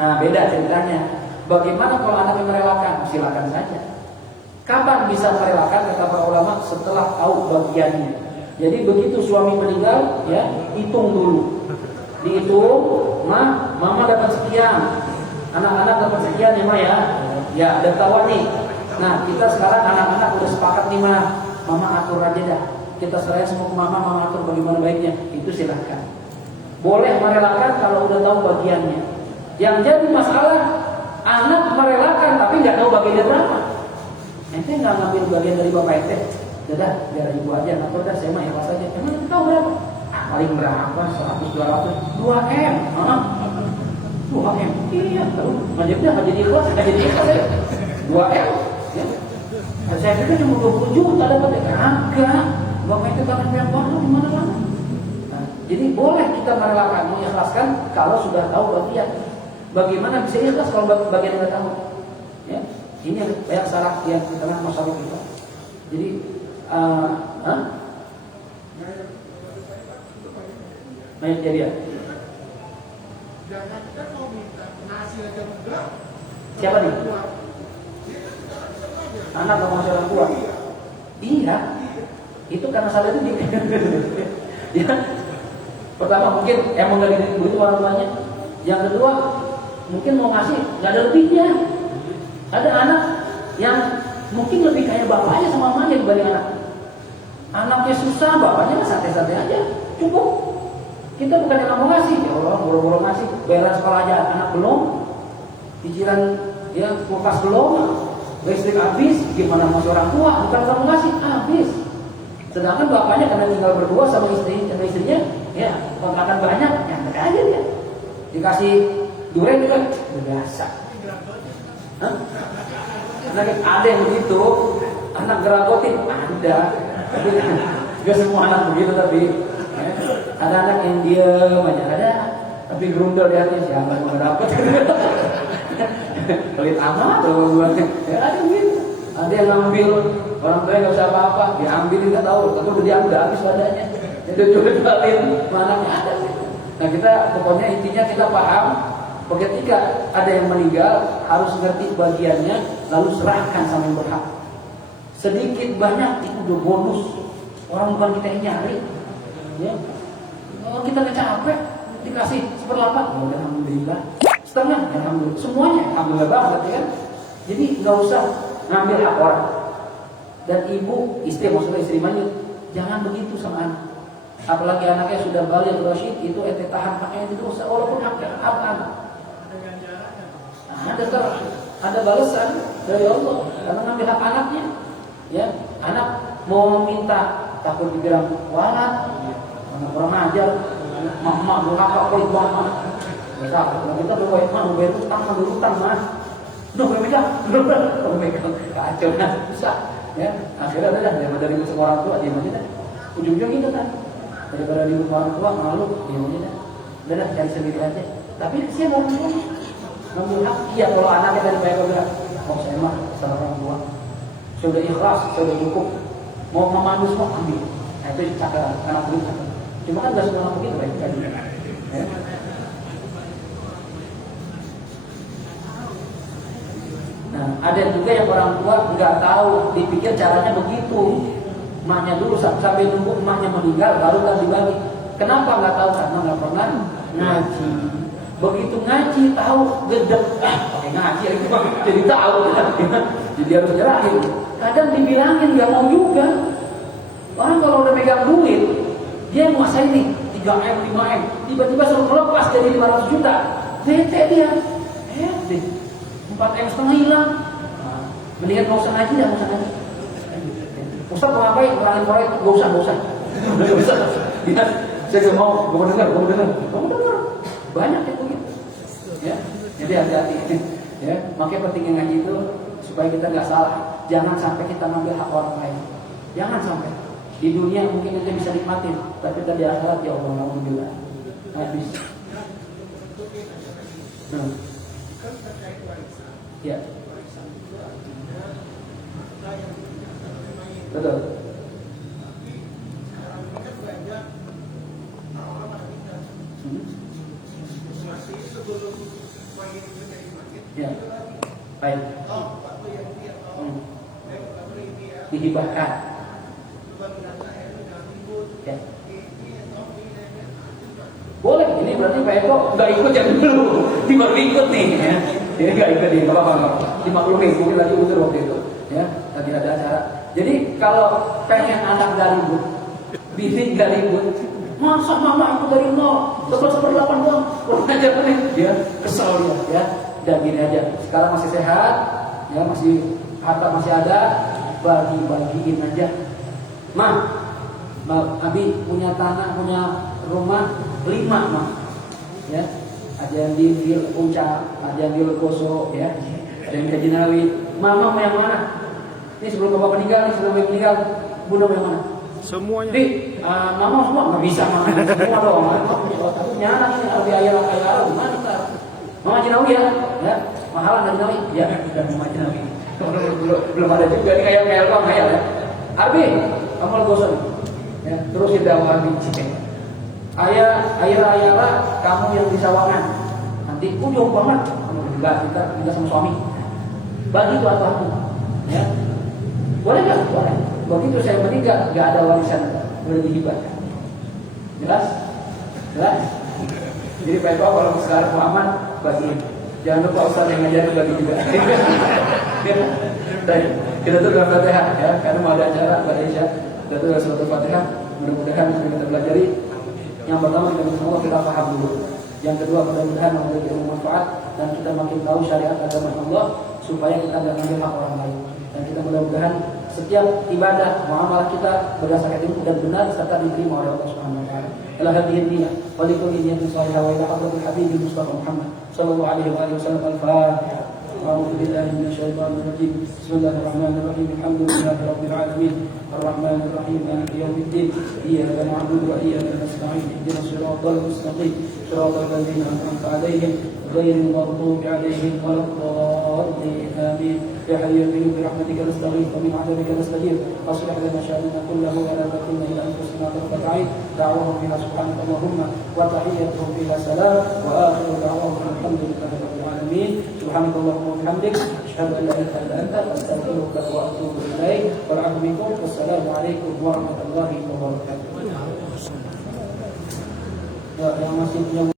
Nah, beda ceritanya. Bagaimana kalau anaknya merelakan? Silakan saja. Kapan bisa merelakan? Kata para ulama, setelah tahu bagiannya. Jadi begitu suami meninggal, ya, hitung dulu. Dihitung, mama dapat sekian, anak-anak dapat sekian ya Ma ya. Ya, ada tahuan nih. Nah, kita sekarang anak-anak udah sepakat nih mama atur aja dah. Kita serahin semua ke mama atur bagaimana baiknya. Itu silahkan. Boleh merelakan kalau udah tahu bagiannya. Yang jadi masalah, anak merelakan tapi nggak tahu bagiannya berapa. Ente nggak ngambil bagian dari bapak ente. Udah, biar ibu aja, atau udah saya mah ikhlas aja. Emang tahu berapa? Paling berapa? 100, 200, 2M. 2M. Iya, terus ngajaknya jadi ikhlas ya. 2M. Ya. Nah, saya pikir cuma 20 juta dapat ya. Kagak. Bapak itu tanah yang baru di mana-mana. Nah, jadi boleh kita merelakan, mengikhlaskan kalau sudah tahu bagian. Bagaimana bisa ikhlas kalau bagian nggak tahu? Ya, ini banyak salah yang di tengah masyarakat kita. Jadi, Baik jadi ya. Jangan kita mau minta nasi aja enggak. Siapa nih? Anak atau masih orang tua? Iya. Itu karena salah itu ya. Pertama mungkin emang nggak dididik itu orang tuanya. Yang kedua mungkin mau ngasih nggak ada lebihnya. Ada anak yang mungkin lebih kayak bapaknya sama mamanya dibanding anak. Anaknya susah, bapaknya kan santai-santai aja, cukup. Kita bukan yang mau ngasih, ya Allah, boro-boro ngasih, bayaran sekolah aja anak belum, cicilan ya kulkas belum, listrik habis, gimana mau orang tua, bukan kamu ngasih, habis. Sedangkan bapaknya karena tinggal berdua sama istrinya, ya kontrakan banyak, nyantai aja dia. Dikasih durian juga, biasa. Hah? Ada yang begitu, anak geragotin, ada. Tapi gak semua anak begitu tapi ada anak yang diam aja, ada tapi gerundel di hati siapa yang mau dapet. Pelit amat tuh buatnya. Ya ada gitu. Ada yang ngambil orang tua nggak usah apa-apa, diambil nggak tahu, tapi udah diambil habis wadahnya. Itu jualin mananya ada. Nah kita pokoknya intinya kita paham. Ketika ada yang meninggal harus ngerti bagiannya, lalu serahkan sama yang berhak. Sedikit banyak itu udah bonus. Orang bukan kita yang nyari, ya. Kalau kita nggak capek, dikasih 1/8, ya alhamdulillah. Setengah, ya alhamdulillah. Semuanya, alhamdulillah banget ya. Jadi nggak usah ngambil hak orang. Dan ibu, istri maksudnya istri banyak, jangan begitu sama anak. Apalagi anaknya sudah balik rasyid, itu ente tahan haknya itu dosa, walaupun haknya anak. Ada balasan dari Allah karena ngambil hak anaknya. Ya, anak mau minta takut dibilang walat, orang ajar, mak durhaka koi banget. Biasa, kalau kita berbuat mah, berutang mah. Duh, megang, kacau nah, susah. Ya, akhirnya udah daripada ribut sama orang tua, diam aja dah. Ujung-ujung gitu kan, daripada ribut sama orang tua, malu, diam aja dah. Udah cari sendiri aja. Tapi saya mau ngambil hak, iya kalau anaknya dari baik bilang, saya mah sama orang tua. Sudah ikhlas, sudah cukup. Mau memandu semua ambil. Nah itu cakap anak begitu. Cuma kan gak semua anak begitu baik tadi. Ya. Nah ada juga yang orang tua nggak tahu, dipikir caranya begitu. Emaknya dulu sampai nunggu emaknya meninggal baru kan dibagi. Kenapa nggak tahu? Karena nggak pernah ngaji. Begitu ngaji tahu gedek, pakai ngaji jadi tahu kan. Jadi harus nyerahin. Kadang dibilangin nggak mau juga. Orang kalau udah megang duit, dia menguasai nih 3M, 5M, tiba-tiba suruh melepas jadi 500 juta, bete dia. 4M setengah hilang. Mendingan nggak usah ngaji, nggak usah ngaji. Ustaz mau ngapain? Ngurangin proyek, nggak usah. Dia, saya nggak mau, kamu dengar. Banyak itu gitu. Ya, jadi hati-hati. Ya, makanya pentingnya ngaji itu supaya kita nggak salah. Jangan sampai kita ngambil hak orang lain. Jangan sampai. Di dunia mungkin kita bisa nikmatin, tapi tadi akhirat ya Allah alhamdulillah habis. Ya. Betul. Ya. Baik. Dihibahkan. Ya. Boleh, ini berarti Pak Eko nggak ikut yang dulu, dia baru ikut nih, ya. Jadi nggak ikut nih, nggak apa-apa. Dimaklumi, mungkin lagi utur waktu itu, ya. Tadi ada acara. Jadi kalau pengen anak nggak ribut, bini nggak ribut, masa mama ikut dari nol, terus 1/8 doang, kurang ajar nih, dia kesal dia, ya. Dan gini aja, sekarang masih sehat, ya masih harta masih ada, bagi-bagiin aja. Abi punya tanah, punya rumah 5 mah, ya. Ada yang di Puncak, ada yang di Lekoso, ya. Ada yang di Jinawi. Mama mau yang mana? Ini sebelum bapak meninggal, bunda mau yang mana? Semuanya. Mama semua nggak bisa mama, semua dong. Tapi punya anak ini, lebih ayah gimana ntar? Mama Jinawi ya, mahalan dari Jinawi, ya. Dan Mama Jinawi. Belum ada juga nih kayak bang ya. Abi, kamu Lekoso nih. Ya, terus kita Abi ayah kamu yang di Sawangan nanti jauh banget kita sama suami bagi tuh aku ya boleh nggak boleh begitu saya meninggal nggak ada warisan boleh dihibahkan jelas jadi Pak Eko kalau sekarang Muhammad bagi jangan lupa Ustaz yang ngajarin bagi juga kita tuh dalam Fatihah ya karena mau ada acara pada Isya Kita doa surat Al-Fatihah. Mudah-mudahan yang kita pelajari, yang pertama kita minta Allah kita paham dulu. Yang kedua mudah-mudahan memiliki ilmu manfaat dan kita makin tahu syariat agama Allah supaya kita tidak mengambil hak orang lain. Dan kita mudah-mudahan setiap ibadah, muamalah kita berdasarkan ilmu dan benar serta diterima oleh Allah Subhanahu wa taala. Ila hadhihi niyah wa li kulli niyatin salihah wa ila hadratil habibin Mustafa Muhammad sallallahu alaihi wa alihi wasallam. Al-Fatihah. أعوذ بالله من الشيطان الرجيم. بسم الله الرحمن الرحيم. الحمد لله رب العالمين الرحمن الرحيم مالك يوم الدين إياك نعبد وإياك نستعين اهدنا الصراط المستقيم صراط الذين أنعمت عليهم غير المغضوب عليهم ولا الضالين آمين. يا حي يا قيوم برحمتك نستغيث ومن عذابك نستجير أصلح لنا شأننا كله ولا تكلنا إلى أنفسنا طرفة عين دعوهم فيها سبحانك اللهم وتحيتهم فيها سلام وآخر دعواهم الحمد لله رب العالمين. سبحانك اللهم وبحمدك أشهد أن لا إله إلا أنت أستغفرك وأتوب إليك والعفو منكم والسلام عليكم ورحمة الله وبركاته. Yang masih punya